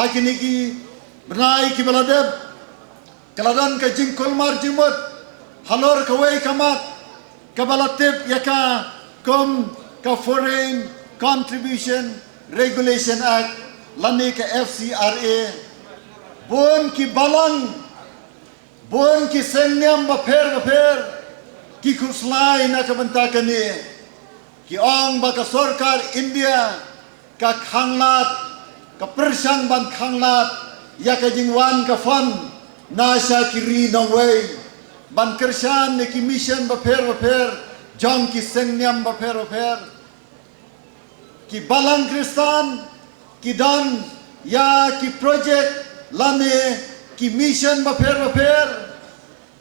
hakini ki benai ki baladeb kaladan ka jingkol mar jimut halor kawai kamat kabalatib yaka kom ka Foreign Contribution Regulation Act lani ka FCRA bon ki balang bon ki senyam baper ki kuslai na kabanta kani ki ong ba ka sarkar India ka khanglat ka persang ban khanglat ya ka jingwan ka fan na sha kiri nongwei ban kersan ne ki mission baper jong ki senyam baper ki balang kristan ki dan ya ki project lane ki mission baper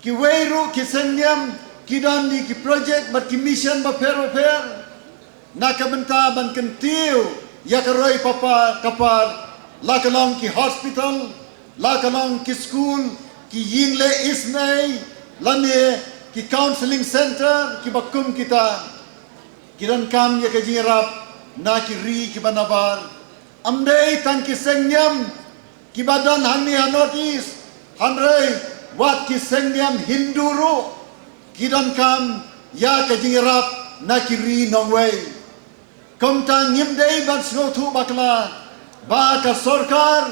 ki weiru ki senyam ki dan ni ki project bat ki mission baper na kabenta ban kentiu ya karoi papa kapar la kalong ki hospital la kalong ki school ki yingle isnai lane ki counseling center ki bakum kita kiran kam ya ka jingrap na ki ri ki banabar amdei tan ki senyam ki badan hani hanotis hanrei wat ki senyam hinduru kiran kam ya ka jingrap na ki ri nongwei komta ngimdei ban snotu bakla ba ka sarkar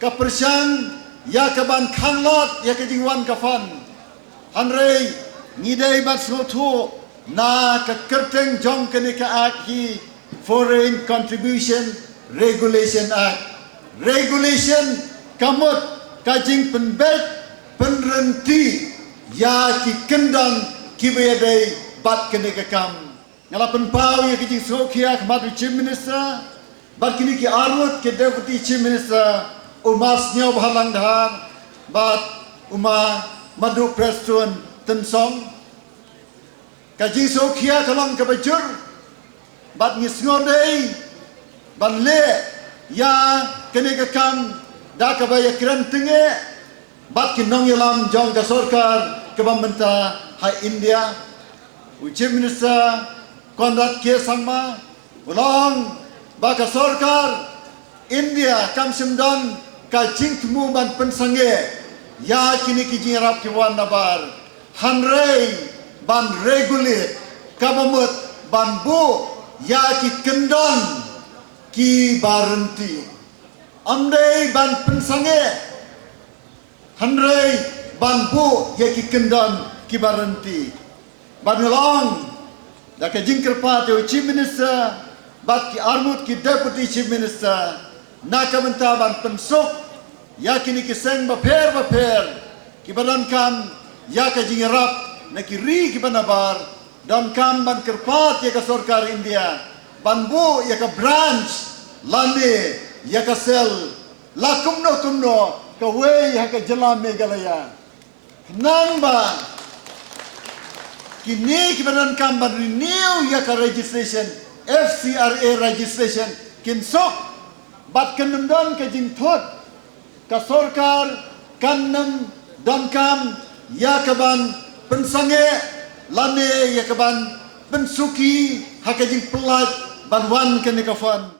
ka persang ya ka ban khanglot ya ka jingwan ka fan hanrei ngidei ban snotu na ka kerteng jong kene ka aki Foreign Contribution Regulation Act regulation kamut kajing penbet penrenti ya ki kendang ki bedei bat kene ka kam ngalapan pau ya kijing sokia kemat Chief Minister bat kini ki arut ke Deputy Chief Minister umas nyau halang dahar bat uma madu preston tensong kajing sokia kalang ke bajur bat ngisngodei ban le ya kene ke kam da ka baya kiran tenge bat kinong yalam jong ka sarkar ke bambenta hai India Chief Minister Konrad K. Sangma, ulang baka sarkar India kam simdan ka jingtmu ban pensange ya kini ki jingrap ki wan nabar hanrei ban regulate kabamut ban bu ya ki kendon ki barenti amdei ban pensange hanrei ban bu ya ki kendon ki barenti ban ulang da ka jingkar pa te Chief Minister bat ki armut ki Deputy Chief Minister na ka benta ban pensuk ya kini ki seng baper ki badan kam ya ka jingrap na ki ri ki banabar dan kam ban kerpat ya ka sarkar India ban bu ya ka branch lane ya ka sel la kumno ka we ya ka jala Meghalaya nang ba kini kibadan kam ban renew ya ka registration FCRA registration kinsok bat kanamdan ka jingthot ka sarkar kanam dan kam ya ka ban pensange lane ya ka ban pensuki hakajing pelat ban wan ka nikafan